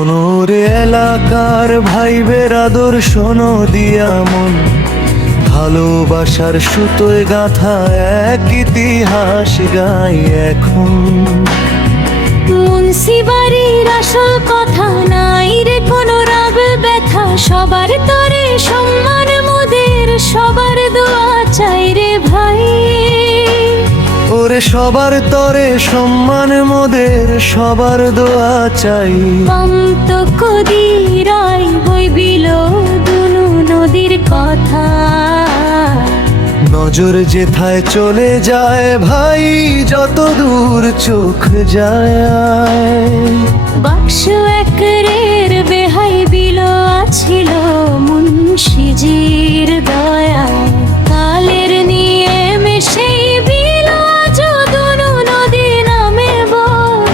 শোনোরে এলাকার ভাই বেরাদর, শোনো দিয়া মন, ভালোবাসার সুতোয় গাঁথা এক ইতিহাস গাই এখন। মুন্সিবাড়ির আসল কথা নাই রে কোনো রাগ ব্যথা, সবার তরে সম্মান মোদের, সবার দোয়া চাই রে ভাই। ওরে সবার তরে সম্মান মোদের, সবার দোয়া চাই। পান্ত কদিরাই বইবিল দুনু নদীর কথা, নজর যেথায় চলে যায় ভাই, যত দূর চোখ যায়। বাক্স একরের বেহাই বিল আছিল মুন্সিজির দয়া, কালের নিয়ে মিশে বিল দুনু নদী নামে বয়।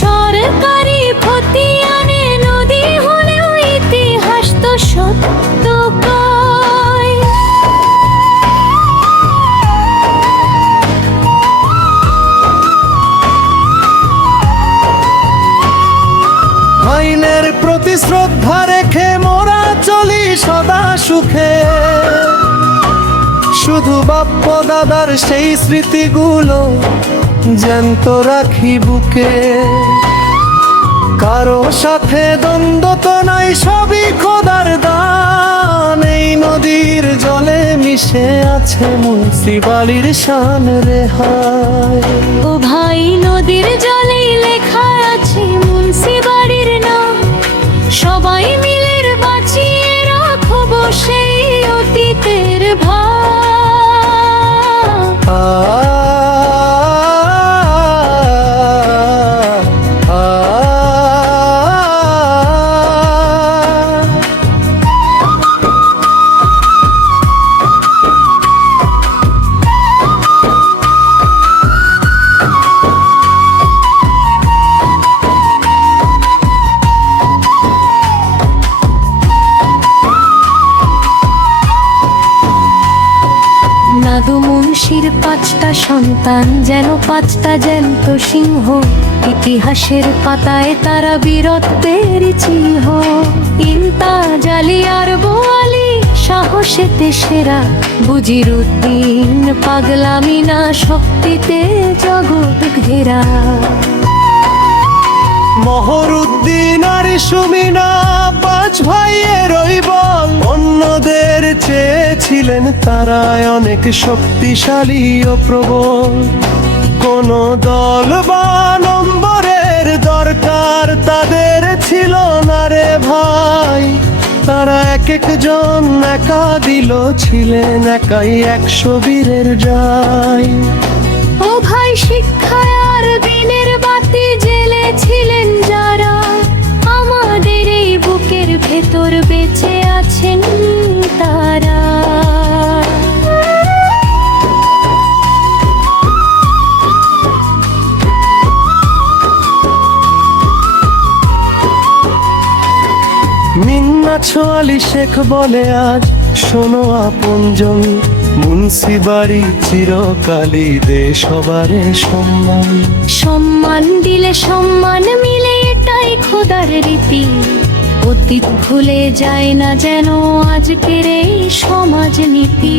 সরকারি খতিয়ানে নদী হলেও ইতিহাস তো সত্য কয়। আইনের প্রতি শ্রদ্ধা রেখে মোরা চলি সদা সুখে, শুধু বাপ্প দাদার সেই স্মৃতিগুলো জ্যান্ত রাখি বুকে। কারো সাথে দ্বন্দ্ব তো নাই, সবই খোদার দান। এই নদীর জলে মিশে আছে মুন্সিবাড়ির শান রেহাই। ও ভাই নদীর জলেই লেখা আছে মুন্সিবাড়ির নাম, সবাই মিলে বাঁচিয়ে রাখব সেই অতীতের ভাব। নাদু মুন্সির পাঁচটা সন্তান যেন পাঁচটা জ্যান্ত সিংহ, ইতিহাসের পাতায় তারা বীরত্বের চিহ্ন। ইমতাজ আলী আর বোয়ালি সাহসেতে সেরা, বুজিরউদ্দিন পাগলামি না শক্তিতে জগৎ ঘেরা। মহরুদ্দিন আর সুমিনা পাঁচ ভাইয়ের ওই বল, অন্যদের চেয়েছিলেন তারা অনেক শক্তিশালী ও প্রবল। কোন দল বা নম্বরের দরকার তাদের ছিল না রে ভাই, তারা এক একজন একা দিল, ছিলেন একাই 100 বীরের যায়। ও ভাই শিক্ষায় আর দিনের বাতি জ্বেলেছিলেন যারা, আমাদের এই বুকের ভেতর বেঁচে আছেন তারা। মিন্নাছ আলী শেখ বলে আজ, শোনো আপনজন, মুন্সিবাড়ি চিরকালই দে সবারে সম্মান। সম্মান দিলে সম্মান মিলে, এটাই খোদার রীতি। অতীত ভুলে যায় না যেন আজকের এই সমাজ নীতি।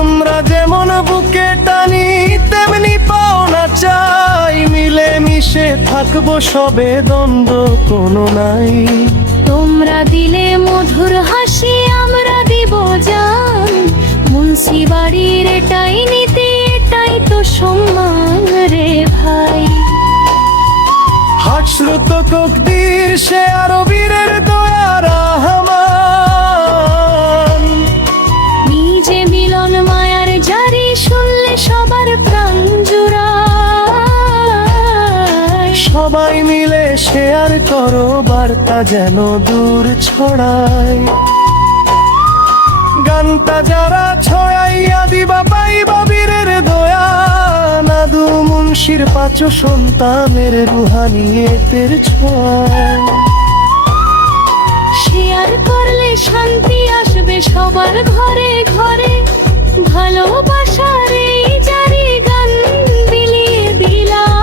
আমরা যেমন বুকে টানি তেমনি পাওনা চাই, মিলে মিশে থাকবো সবে, দ্বন্দ্ব কোনো নাই। তোমরা দিলে মধুর হাসি, আমরা দিব জান। মুন্সিবাড়ির এটাই নীতি, এটাই তো সম্মান রে ভাই। হাসরত তকদির সে আরো বীরের দয়া রহমান। নিজে মিলন মায়ার জারি, শুনলে সবার প্রাণ জুড়ায়। সবাই মিলে শেয়ার করো বার্তা যেন দূর ছড়ায়। গানটা যারা ছড়াইয়া দিবা পাইবা বীরের দয়া, নাদু মুন্সির 5 সন্তানের রুহানি এতের ছোঁয়া। শেয়ার করলে শান্তি আসবে সবার ঘরে ঘরে, ভালোবাসার এই জারি গান বিলিয়ে দিলাম।